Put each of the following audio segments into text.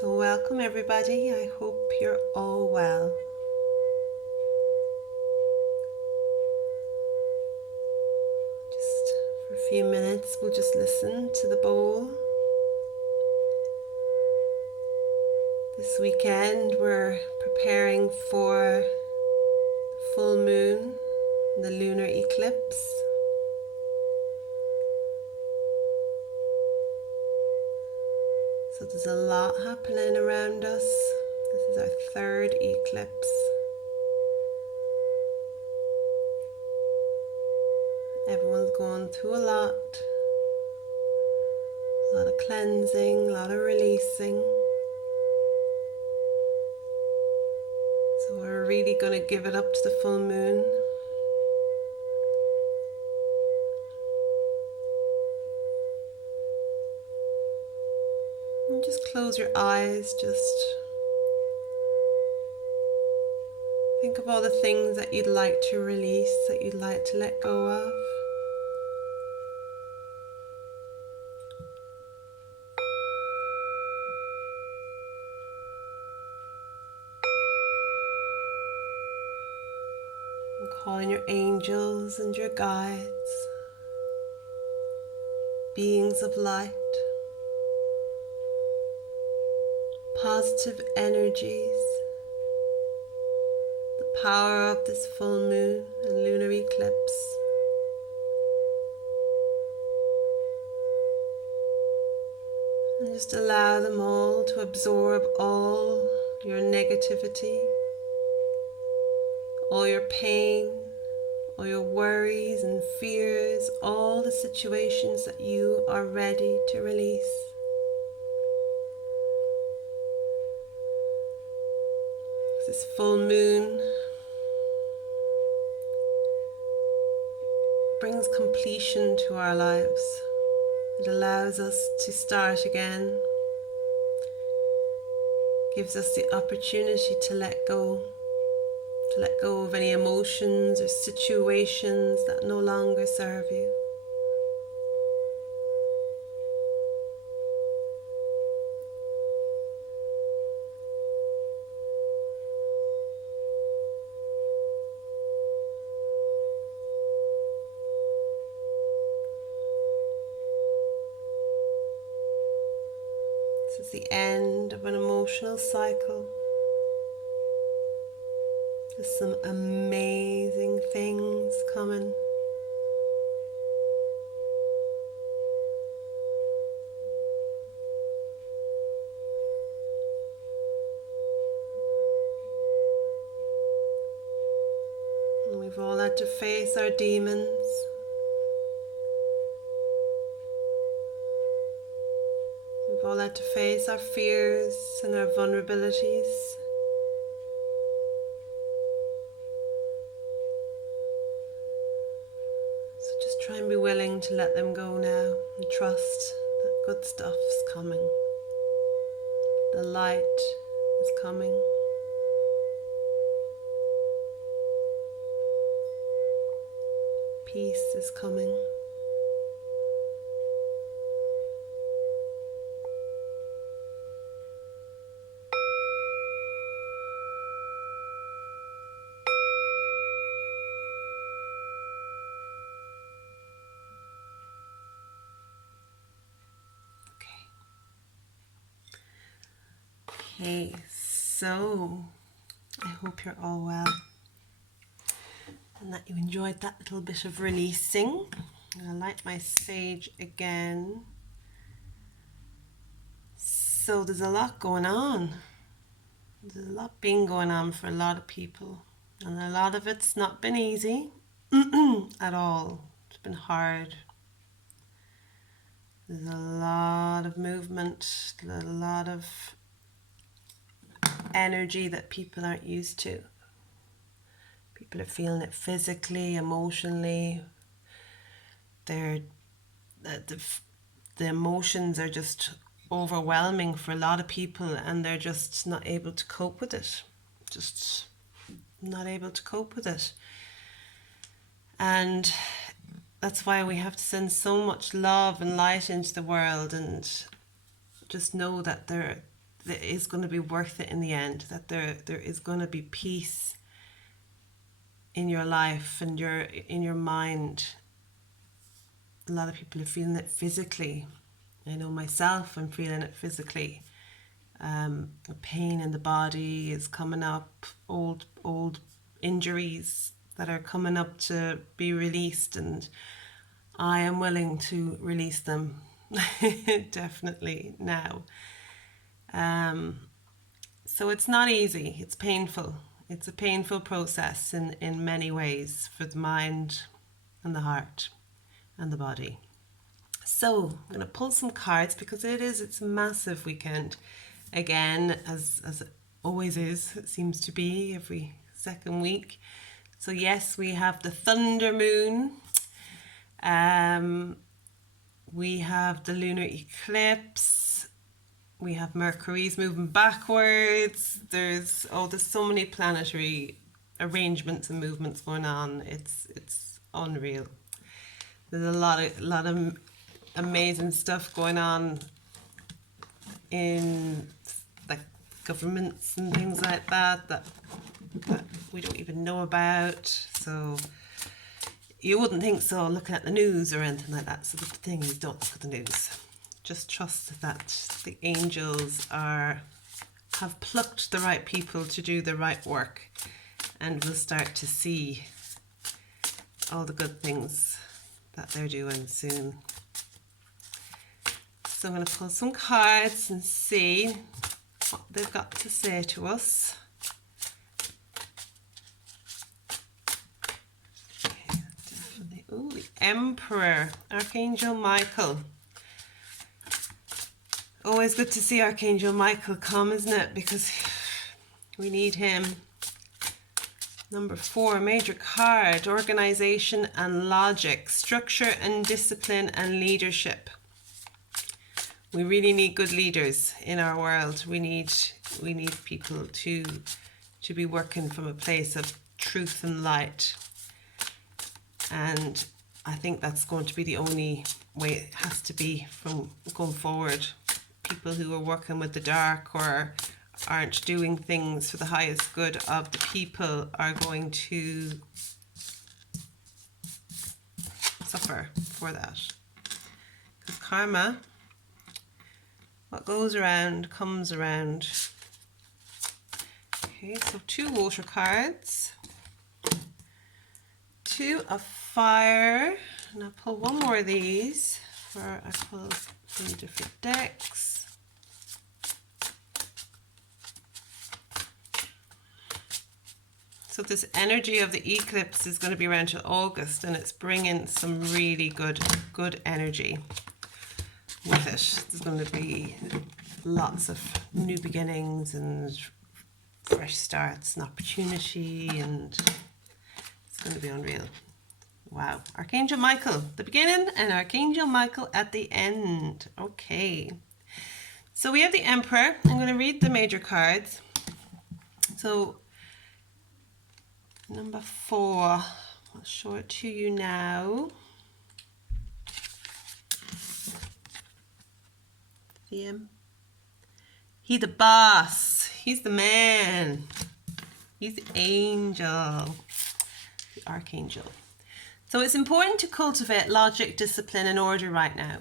So welcome everybody, I hope you're all well. Just for a few minutes we'll just listen to the bowl. This weekend we're preparing for the full moon, the lunar eclipse. So there's a lot happening around us. This is our third eclipse. Everyone's going through a lot of cleansing, a lot of releasing. So we're really going to give it up to the full moon. And just close your eyes, just think of all the things that you'd like to release, that you'd like to let go of. And call in your angels and your guides, beings of light, positive energies, the power of this full moon and lunar eclipse. And just allow them all to absorb all your negativity, all your pain, all your worries and fears, all the situations that you are ready to release. This full moon brings completion to our lives. It allows us to start again, gives us the opportunity to let go of any emotions or situations that no longer serve you. This is the end of an emotional cycle. There's some amazing things coming. And we've all had to face our demons. We've all had to face our fears and our vulnerabilities. So just try and be willing to let them go now and trust that good stuff's coming. The light is coming. Peace is coming. Okay, so I hope you're all well and that you enjoyed that little bit of releasing. I'll light my sage again. So there's a lot going on. There's a lot been going on for a lot of people, and a lot of it's not been easy at all. It's been hard. There's a lot of movement, a lot of energy that people aren't used to. People are feeling it physically, emotionally. The emotions are just overwhelming for a lot of people, and they're just not able to cope with it. Just not able to cope with it. And that's why we have to send so much love and light into the world, and just know that that is going to be worth it in the end, that there is going to be peace in your life and in your mind. A lot of people are feeling it physically. I know myself, I'm feeling it physically. The pain in the body is coming up, old injuries that are coming up to be released, and I am willing to release them definitely now. So it's not easy, it's painful. It's a painful process in many ways for the mind and the heart and the body. So I'm going to pull some cards because it's a massive weekend. Again, as it always is, it seems to be every second week. So yes, we have the thunder moon. We have the lunar eclipse. We have Mercury's moving backwards. There's so many planetary arrangements and movements going on. It's unreal. There's a lot of amazing stuff going on in like governments and things like that we don't even know about. So you wouldn't think so looking at the news or anything like that. So the thing is, don't look at the news. Just trust that the angels have plucked the right people to do the right work, and we'll start to see all the good things that they're doing soon. So I'm going to pull some cards and see what they've got to say to us. Okay, definitely. Ooh, the Emperor, Archangel Michael. Always good to see Archangel Michael come, isn't it? Because we need him. Number 4, major card, organization and logic, structure and discipline and leadership. We really need good leaders in our world. We need people to be working from a place of truth and light. And I think that's going to be the only way it has to be from going forward. People who are working with the dark or aren't doing things for the highest good of the people are going to suffer for that. Because karma, what goes around comes around. Okay, so 2 water cards, 2 of fire, and I'll pull one more of these for I pull from different decks. So this energy of the eclipse is going to be around till August, and it's bringing some really good energy with it. There's going to be lots of new beginnings and fresh starts and opportunity, and it's going to be unreal. Wow. Archangel Michael, the beginning, and Archangel Michael at the end. Okay. So we have the Emperor. I'm going to read the major cards. So number 4, I'll show it to you now. See him? He's the boss. He's the man. He's the angel, the archangel. So it's important to cultivate logic, discipline, and order right now.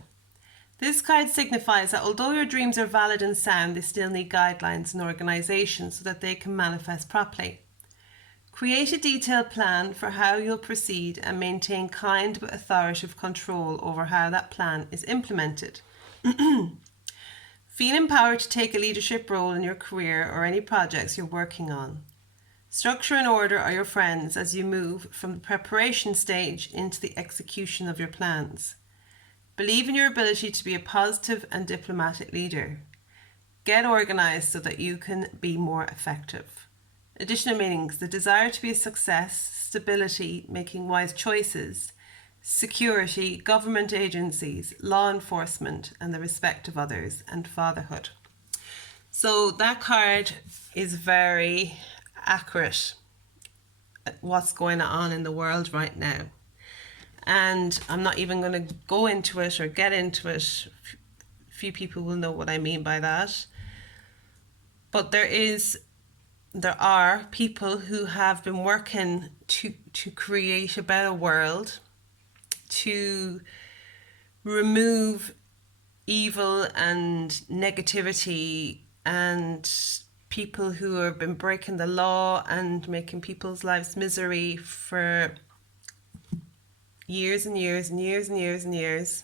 This card signifies that although your dreams are valid and sound, they still need guidelines and organisation so that they can manifest properly. Create a detailed plan for how you'll proceed and maintain kind but authoritative control over how that plan is implemented. Feel empowered to take a leadership role in your career or any projects you're working on. Structure and order are your friends as you move from the preparation stage into the execution of your plans. Believe in your ability to be a positive and diplomatic leader. Get organised so that you can be more effective. Additional meanings: the desire to be a success, stability, making wise choices, security, government agencies, law enforcement, and the respect of others, and fatherhood. So that card is very accurate at what's going on in the world right now. And I'm not even going to go into it or get into it. Few people will know what I mean by that. But there are people who have been working to create a better world, to remove evil and negativity, and people who have been breaking the law and making people's lives misery for years and years and years and years and years.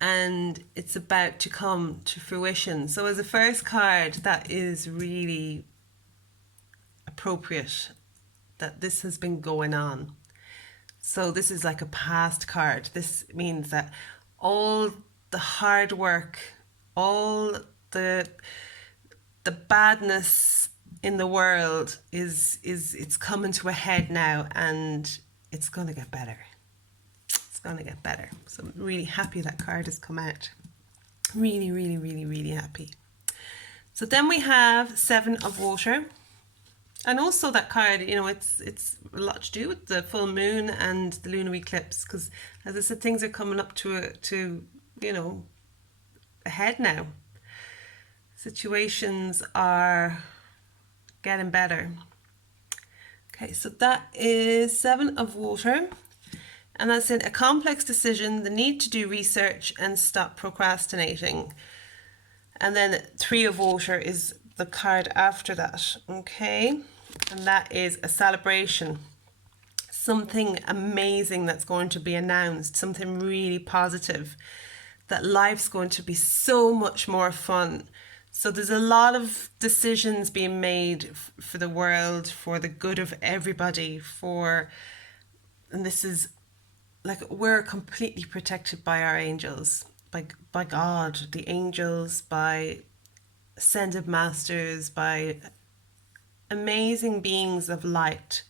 And it's about to come to fruition. So as a first card, that is really appropriate, that this has been going on. So this is like a past card. This means that all the hard work, all the badness in the world is it's coming to a head now, and it's going to get better. It's going to get better. So I'm really happy that card has come out. Really, really, really, really happy. So then we have Seven of Water. And also that card, you know, it's a lot to do with the full moon and the lunar eclipse, because as I said, things are coming up to you know, ahead now. Situations are getting better. Okay, so that is Seven of Water. And that's in a complex decision, the need to do research and stop procrastinating. And then Three of Water is the card after that, okay? And that is a celebration. Something amazing that's going to be announced, something really positive, that life's going to be so much more fun. So there's a lot of decisions being made for the world, for the good of everybody, and this is like, we're completely protected by our angels, by God, the angels, by ascended masters, by amazing beings of light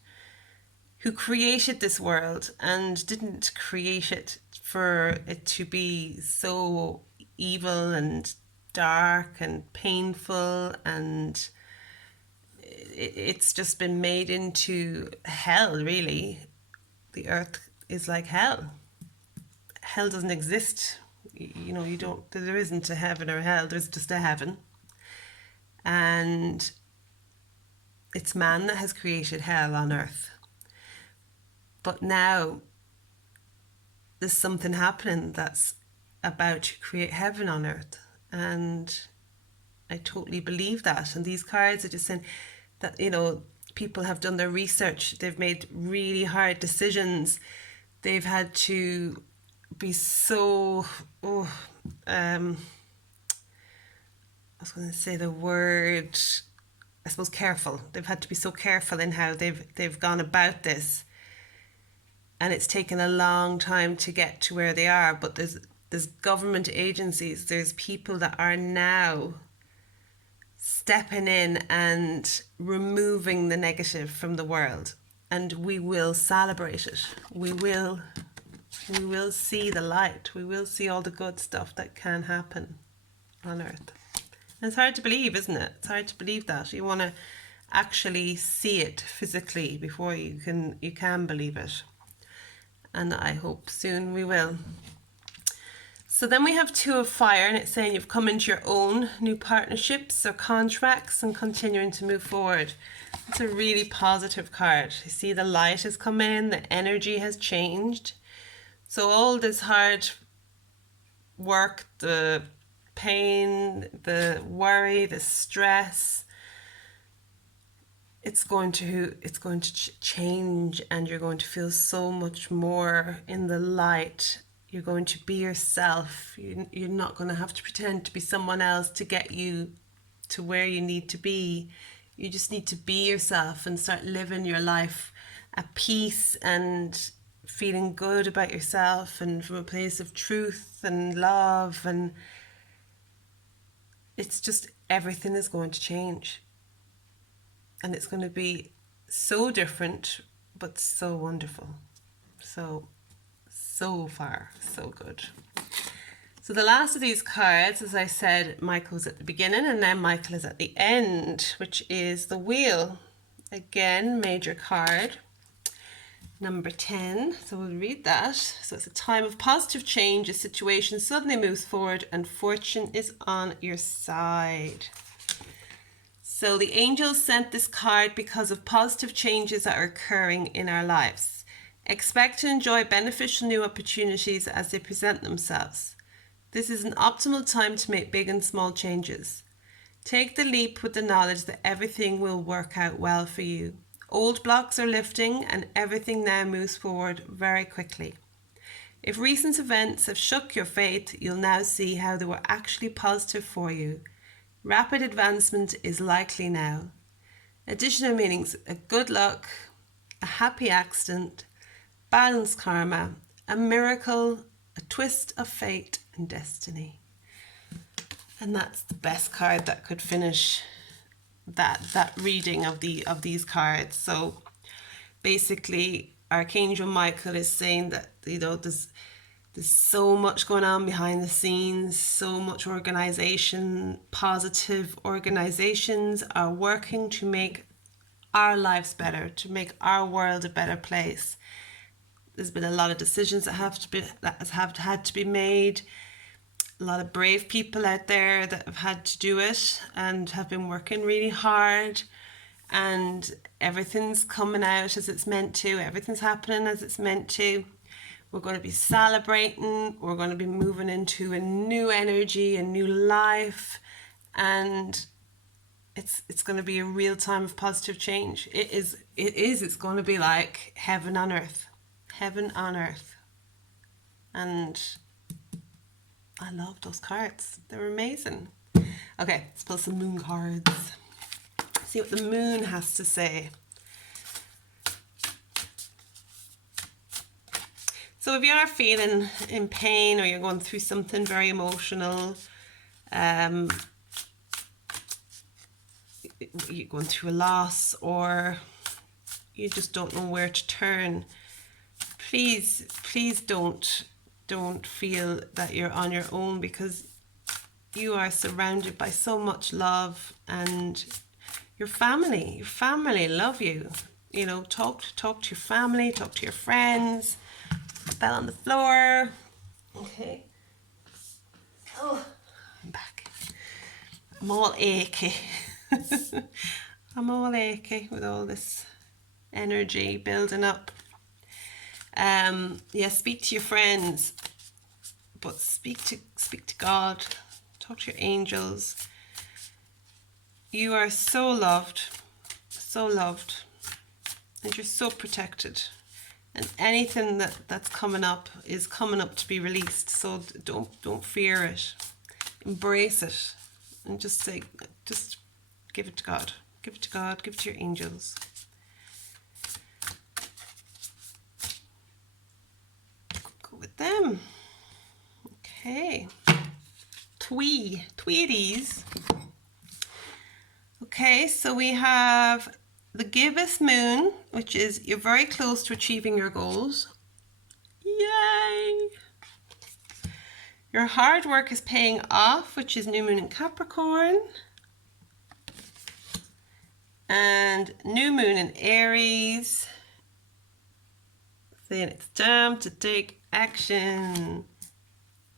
who created this world and didn't create it for it to be so evil and dark and painful, and it's just been made into hell, really. The earth is like hell. Hell doesn't exist. You know, there isn't a heaven or hell, there's just a heaven. And it's man that has created hell on earth. But now there's something happening that's about to create heaven on earth. And I totally believe that. And these cards are just saying that, you know, people have done their research. They've made really hard decisions. They've had to be so, I was going to say the word, I suppose, careful. They've had to be so careful in how they've gone about this. And it's taken a long time to get to where they are. But there's government agencies, there's people that are now stepping in and removing the negative from the world. And we will celebrate it. We will see the light. We will see all the good stuff that can happen on earth. And it's hard to believe, isn't it? It's hard to believe that. You want to actually see it physically before you can believe it. And I hope soon we will. So then we have Two of Fire, and it's saying you've come into your own new partnerships or contracts and continuing to move forward. It's a really positive card. You see the light has come in, the energy has changed. So all this hard work, the pain, the worry, the stress, it's going to change, and you're going to feel so much more in the light. You're going to be yourself. You're not going to have to pretend to be someone else to get you to where you need to be. You just need to be yourself and start living your life at peace and feeling good about yourself, and from a place of truth and love. And it's just, everything is going to change. And it's going to be so different, but so wonderful. So far, so good. So the last of these cards, as I said, Michael's at the beginning and then Michael is at the end, which is the Wheel. Again, major card. Number 10. So we'll read that. So it's a time of positive change. A situation suddenly moves forward and fortune is on your side. So the angels sent this card because of positive changes that are occurring in our lives. Expect to enjoy beneficial new opportunities as they present themselves. This is an optimal time to make big and small changes. Take the leap with the knowledge that everything will work out well for you. Old blocks are lifting and everything now moves forward very quickly. If recent events have shook your faith, you'll now see how they were actually positive for you. Rapid advancement is likely now. Additional meanings: a good luck, a happy accident, balanced karma, a miracle, a twist of fate and destiny. And that's the best card that could finish that reading of these cards. So basically, Archangel Michael is saying that, you know, there's so much going on behind the scenes, so much organization. Positive organizations are working to make our lives better, to make our world a better place. There's been a lot of decisions that have had to be made. A lot of brave people out there that have had to do it and have been working really hard, and everything's coming out as it's meant to. Everything's happening as it's meant to. We're going to be celebrating. We're going to be moving into a new energy, a new life, and it's going to be a real time of positive change. It's going to be like heaven on earth. Heaven on earth. And I love those cards. They're amazing. Okay, let's pull some moon cards. See what the moon has to say. So if you are feeling in pain, or you're going through something very emotional, you're going through a loss, or you just don't know where to turn, please don't feel that you're on your own, because you are surrounded by so much love, and your family love you. You know, talk to your family, talk to your friends. Fell on the floor. Okay. Oh, I'm back. I'm all achy. I'm all achy with all this energy building up. Yeah, speak to your friends, but speak to God. Talk to your angels. You are so loved, and you're so protected. And anything that's coming up is coming up to be released. So don't fear it. Embrace it, and just give it to God. Give it to God. Give it to your angels. Go with them. Okay. Tweeties. Okay, so we have the gibbous moon, which is you're very close to achieving your goals. Yay! Your hard work is paying off, which is new moon in Capricorn. And new moon in Aries, saying it's time to take action.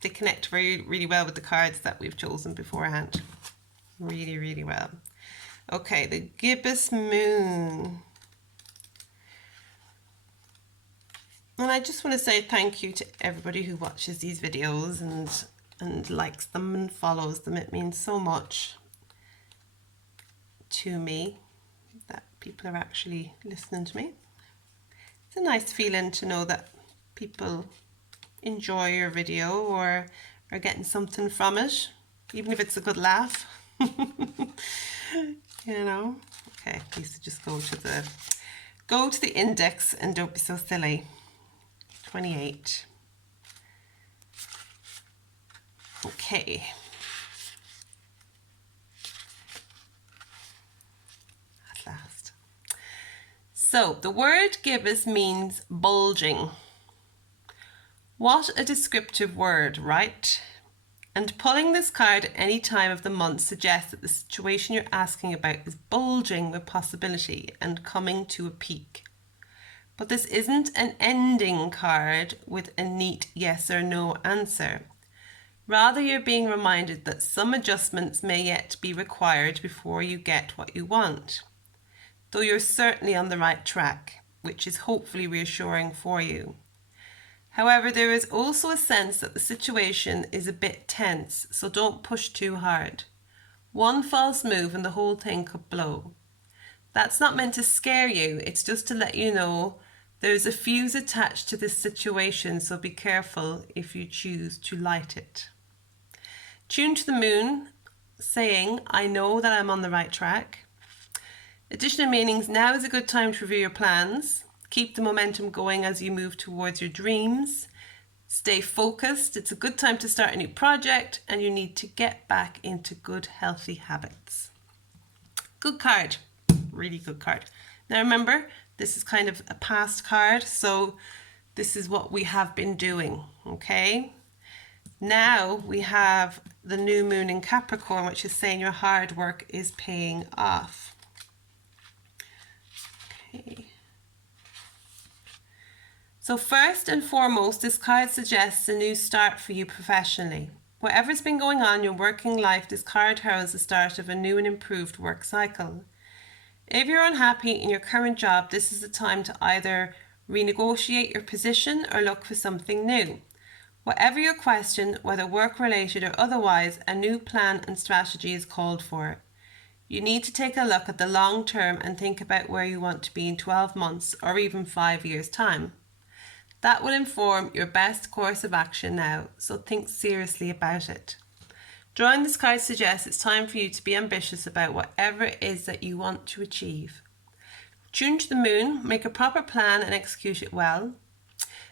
They connect really well with the cards that we've chosen beforehand. Really well. Okay, the gibbous moon. And I just want to say thank you to everybody who watches these videos and likes them and follows them. It means so much to me that people are actually listening to me. It's a nice feeling to know that people enjoy your video or are getting something from it, even if it's a good laugh. You know. Okay, I used to just go to the index and don't be so silly. 28. Okay. At last. So the word gibbous means bulging. What a descriptive word, right? And pulling this card at any time of the month suggests that the situation you're asking about is bulging with possibility and coming to a peak. But this isn't an ending card with a neat yes or no answer. Rather, you're being reminded that some adjustments may yet be required before you get what you want, though you're certainly on the right track, which is hopefully reassuring for you. However, there is also a sense that the situation is a bit tense, so don't push too hard. One false move and the whole thing could blow. That's not meant to scare you, it's just to let you know there's a fuse attached to this situation, so be careful if you choose to light it. Tune to the moon, saying, I know that I'm on the right track. Additional meanings, now is a good time to review your plans. Keep the momentum going as you move towards your dreams. Stay focused. It's a good time to start a new project and you need to get back into good, healthy habits. Good card. Really good card. Now remember, this is kind of a past card, so this is what we have been doing, okay? Now we have the new moon in Capricorn, which is saying your hard work is paying off. Okay. So first and foremost, this card suggests a new start for you professionally. Whatever's been going on in your working life, this card heralds the start of a new and improved work cycle. If you're unhappy in your current job, this is the time to either renegotiate your position or look for something new. Whatever your question, whether work-related or otherwise, a new plan and strategy is called for. You need to take a look at the long term and think about where you want to be in 12 months or even 5 years' time. That will inform your best course of action now, so think seriously about it. Drawing this card suggests it's time for you to be ambitious about whatever it is that you want to achieve. Tune to the moon, make a proper plan and execute it well.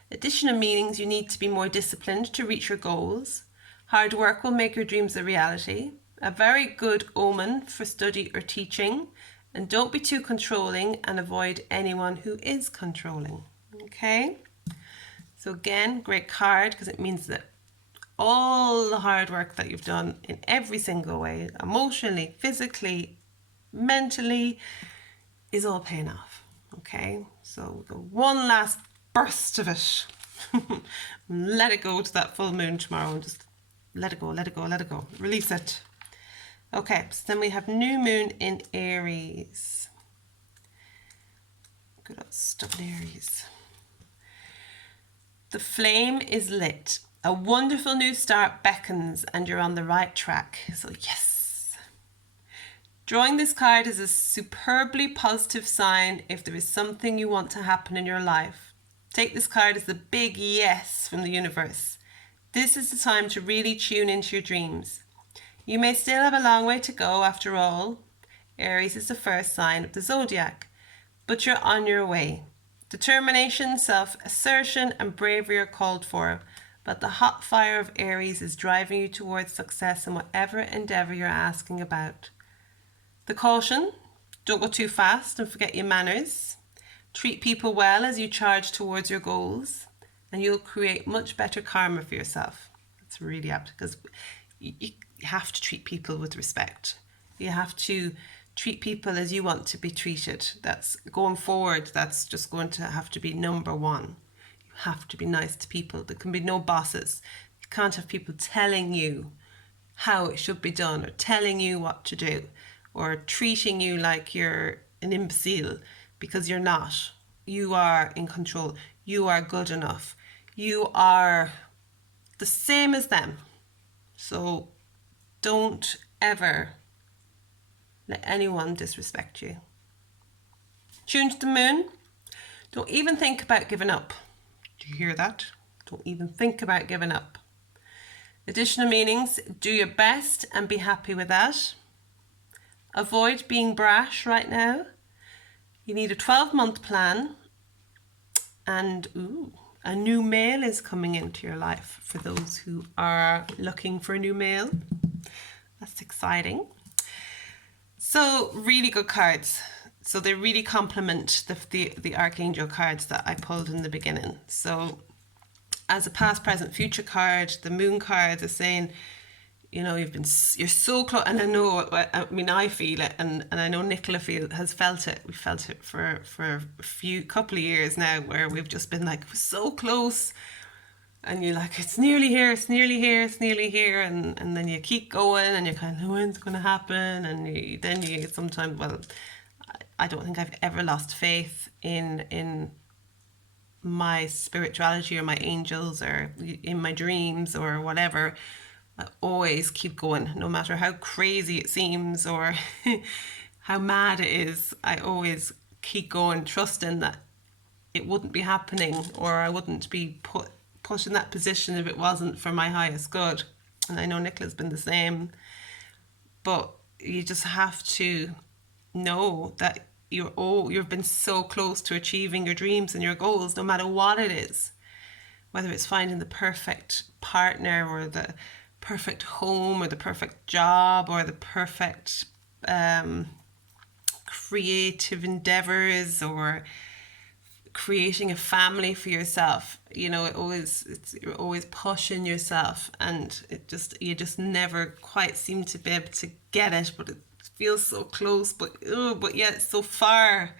Additional meanings, you need to be more disciplined to reach your goals. Hard work will make your dreams a reality. A very good omen for study or teaching. And don't be too controlling and avoid anyone who is controlling. Okay? So again, great card because it means that all the hard work that you've done in every single way, emotionally, physically, mentally, is all paying off. Okay? So the one last burst of it. Let it go to that full moon tomorrow and just let it go, let it go, let it go. Release it. Okay, so then we have new moon in Aries. Good old stubborn Aries. The flame is lit. A wonderful new start beckons and you're on the right track. So yes. Drawing this card is a superbly positive sign if there is something you want to happen in your life. Take this card as the big yes from the universe. This is the time to really tune into your dreams. You may still have a long way to go after all. Aries is the first sign of the zodiac, but you're on your way. Determination, self-assertion and bravery are called for, but the hot fire of Aries is driving you towards success in whatever endeavour you're asking about. The caution, don't go too fast and forget your manners. Treat people well as you charge towards your goals and you'll create much better karma for yourself. That's really apt because you have to treat people with respect. You have to treat people as you want to be treated. That's going forward, that's just going to have to be number one. You have to be nice to people. There can be no bosses. You can't have people telling you how it should be done or telling you what to do or treating you like you're an imbecile because you're not. You are in control. You are good enough. You are the same as them. So don't ever let anyone disrespect you. Tune to the moon. Don't even think about giving up. Do you hear that? Don't even think about giving up. Additional meanings, do your best and be happy with that. Avoid being brash right now. You need a 12-month plan. And a new male is coming into your life for those who are looking for a new male. That's exciting. So really good cards. So they really complement the Archangel cards that I pulled in the beginning. So as a past, present, future card, the moon cards are saying, you know, you're so close. And I feel it, and I know Nicola has felt it. We felt it for a couple of years now, where we've just been like, we're so close. and you're like, it's nearly here, it's nearly here, it's nearly here, and then you keep going, and you're kind of, when's it going to happen? And then you sometimes, well, I don't think I've ever lost faith in my spirituality or my angels or in my dreams or whatever. I always keep going, no matter how crazy it seems or how mad it is. I always keep going, trusting that it wouldn't be happening, or I wouldn't be put in that position if it wasn't for my highest good. And I know Nicola's been the same, but you just have to know that you've been so close to achieving your dreams and your goals, no matter what it is, whether it's finding the perfect partner or the perfect home or the perfect job or the perfect creative endeavors or creating a family for yourself. You know, you're always pushing yourself, and you just never quite seem to be able to get it, but it feels so close, but yet it's so far.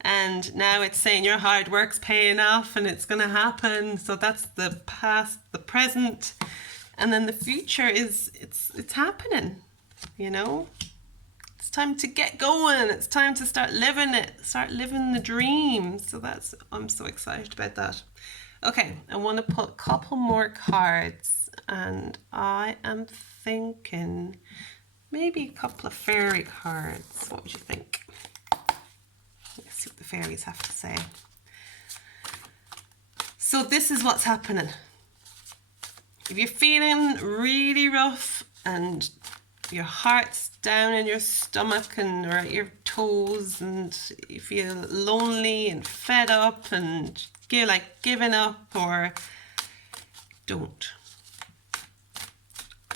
And now it's saying your hard work's paying off and it's going to happen. So that's the past, the present, and then the future is it's happening, you know. It's time to get going. It's time to start living it. Start living the dream. So I'm so excited about that. Okay, I want to put a couple more cards, and I am thinking maybe a couple of fairy cards. What would you think? Let's see what the fairies have to say. So this is what's happening. If you're feeling really rough and your heart's down in your stomach and or at your toes, and you feel lonely and fed up and feel like giving up, or don't.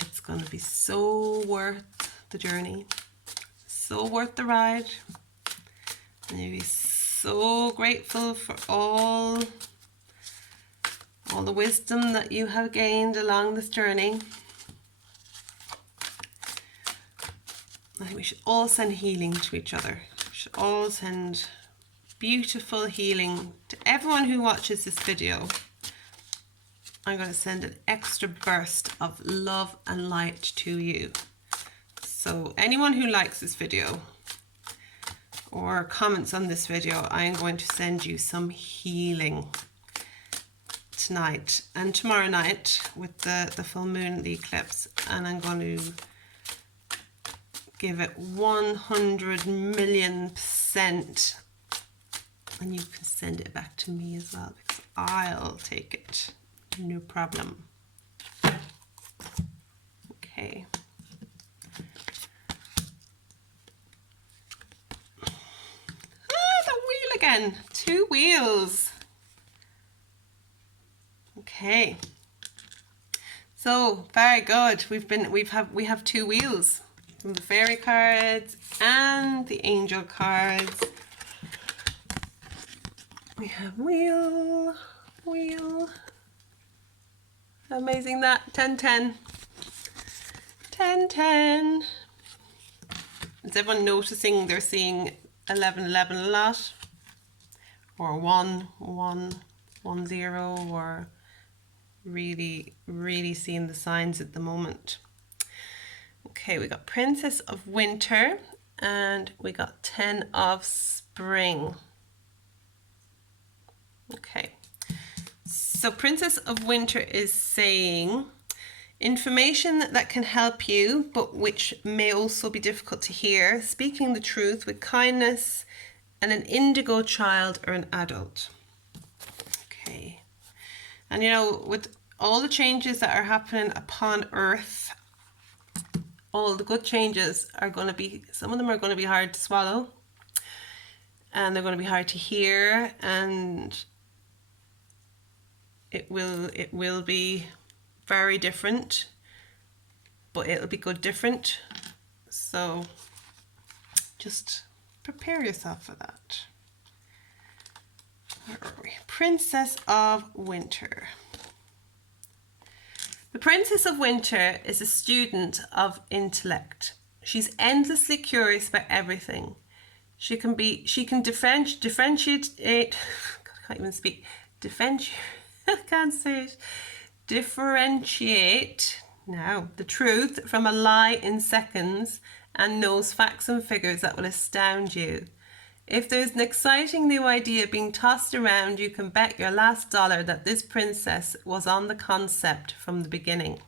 It's going to be so worth the journey, so worth the ride, and you'll be so grateful for all the wisdom that you have gained along this journey. I think we should all send healing to each other. We should all send beautiful healing to everyone who watches this video. I'm going to send an extra burst of love and light to you. So anyone who likes this video or comments on this video, I'm going to send you some healing tonight and tomorrow night with the full moon, the eclipse, and I'm going to give it 100,000,000%, and you can send it back to me as well, because I'll take it, no problem. Okay. The wheel again, 2 wheels. Okay. So very good. We have 2 wheels. From the fairy cards and the angel cards. We have wheel. Amazing that. 10-10. 10-10. Is everyone noticing they're seeing 11-11 a lot? Or 1-1-1-0, or really seeing the signs at the moment? Okay, we got Princess of Winter and we got 10 of Spring. Okay, so Princess of Winter is saying information that can help you, but which may also be difficult to hear, speaking the truth with kindness, and an indigo child or an adult. Okay, and you know, with all the changes that are happening upon Earth, all the good changes are going to be, some of them are going to be hard to swallow, and they're going to be hard to hear, and it will be very different, but it'll be good different. So just prepare yourself for that. Where are we? Princess of Winter. The Princess of Winter is a student of intellect. She's endlessly curious about everything. She can differentiate, I can't even speak, I can't say it. differentiate now the truth from a lie in seconds and knows facts and figures that will astound you. If there's an exciting new idea being tossed around, you can bet your last dollar that this princess was on the concept from the beginning.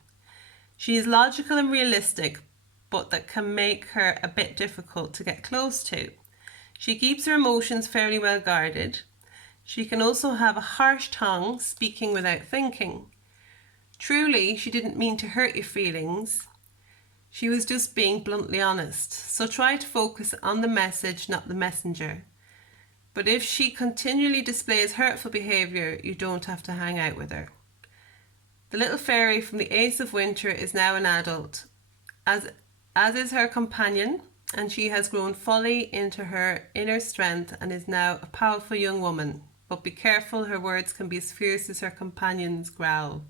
She is logical and realistic, but that can make her a bit difficult to get close to. She keeps her emotions fairly well guarded. She can also have a harsh tongue, speaking without thinking. Truly, she didn't mean to hurt your feelings. She was just being bluntly honest. So try to focus on the message, not the messenger. But if she continually displays hurtful behaviour, you don't have to hang out with her. The little fairy from the Ace of Winter is now an adult, as is her companion, and she has grown fully into her inner strength and is now a powerful young woman. But be careful, her words can be as fierce as her companion's growl.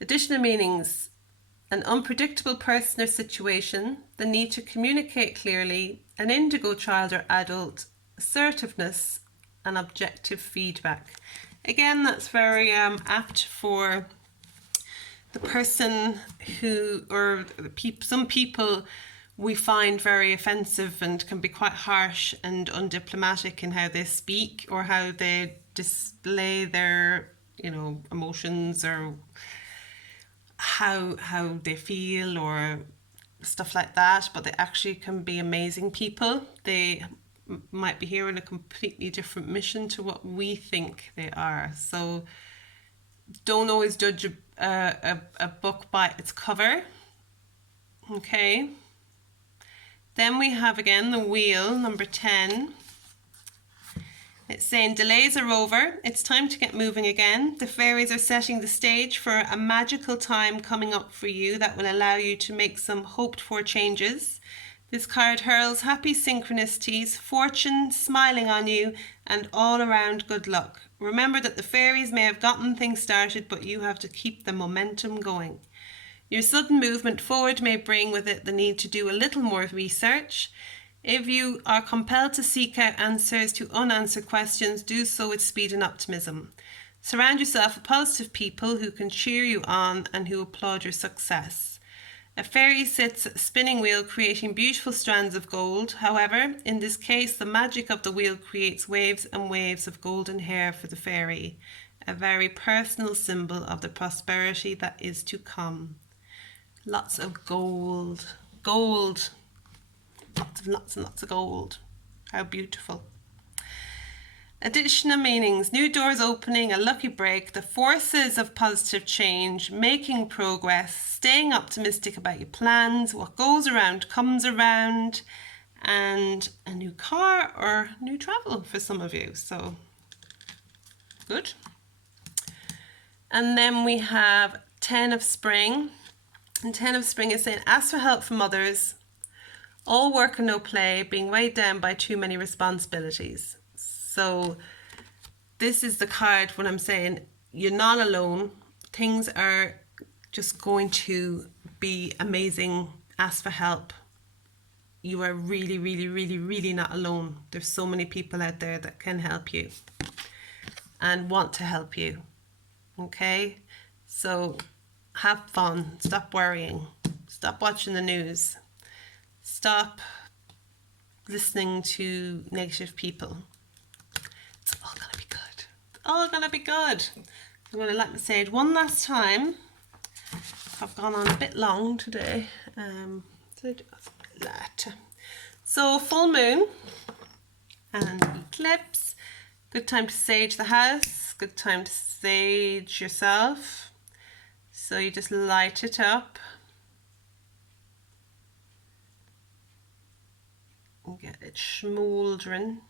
Additional meanings: an unpredictable person or situation, the need to communicate clearly, an indigo child or adult, assertiveness, and objective feedback. Again, that's very apt for the person who, or some people we find very offensive and can be quite harsh and undiplomatic in how they speak or how they display their, emotions, or how they feel or stuff like that, but they actually can be amazing people. They might be here on a completely different mission to what we think they are. So don't always judge a book by its cover. Okay. Then we have again the wheel, number 10. It's saying delays are over. It's time to get moving again. The fairies are setting the stage for a magical time coming up for you that will allow you to make some hoped for changes. This card hurls happy synchronicities, fortune smiling on you, and all around good luck. Remember that the fairies may have gotten things started, but you have to keep the momentum going. Your sudden movement forward may bring with it the need to do a little more research. If you are compelled to seek out answers to unanswered questions, do so with speed and optimism. Surround yourself with positive people who can cheer you on and who applaud your success. A fairy sits at a spinning wheel creating beautiful strands of gold. However, in this case, the magic of the wheel creates waves and waves of golden hair for the fairy, a very personal symbol of the prosperity that is to come. Lots of gold. Gold. Lots and lots of gold. How beautiful. Additional meanings: new doors opening, a lucky break, the forces of positive change, making progress, staying optimistic about your plans, what goes around comes around, and a new car or new travel for some of you. So good. And then we have 10 of Spring. And 10 of Spring is saying ask for help from others. All work and no play, being weighed down by too many responsibilities. So this is the card when I'm saying you're not alone. Things are just going to be amazing. Ask for help. You are really, really, really, really not alone. There's so many people out there that can help you and want to help you. Okay? So have fun. Stop worrying. Stop watching the news. Stop listening to negative people. It's all going to be good. It's all going to be good. I'm going to let me say it one last time. I've gone on a bit long today. So full moon and eclipse. Good time to sage the house. Good time to sage yourself. So you just light it up. And get it smouldering.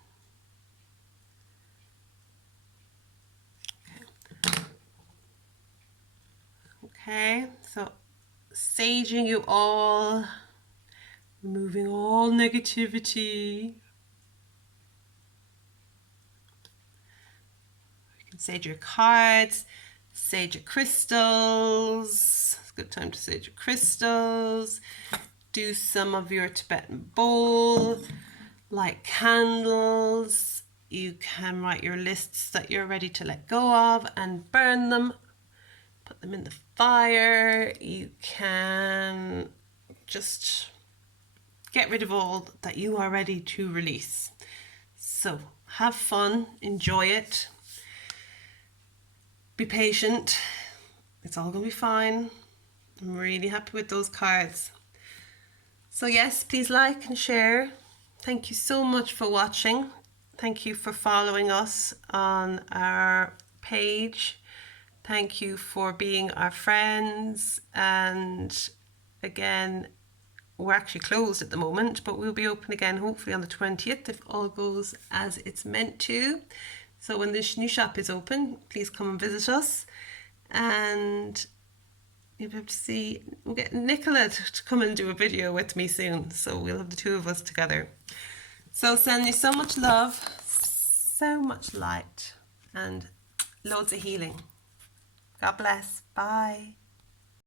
Okay, so saging you all, removing all negativity. You can sage your cards, sage your crystals. It's a good time to sage your crystals. Do some of your Tibetan bowl, light candles. You can write your lists that you're ready to let go of and burn them. put them in the fire. You can just get rid of all that you are ready to release. So have fun, enjoy it, be patient. It's all going to be fine. I'm really happy with those cards. So yes, please like and share. Thank you so much for watching. Thank you for following us on our page. Thank you for being our friends. And again, we're actually closed at the moment, but we'll be open again hopefully on the 20th if all goes as it's meant to. So when this new shop is open, please come and visit us. And you'll be able to see, we'll get Nicola to come and do a video with me soon. So we'll have the two of us together. So send you so much love, so much light, and loads of healing. God bless. Bye.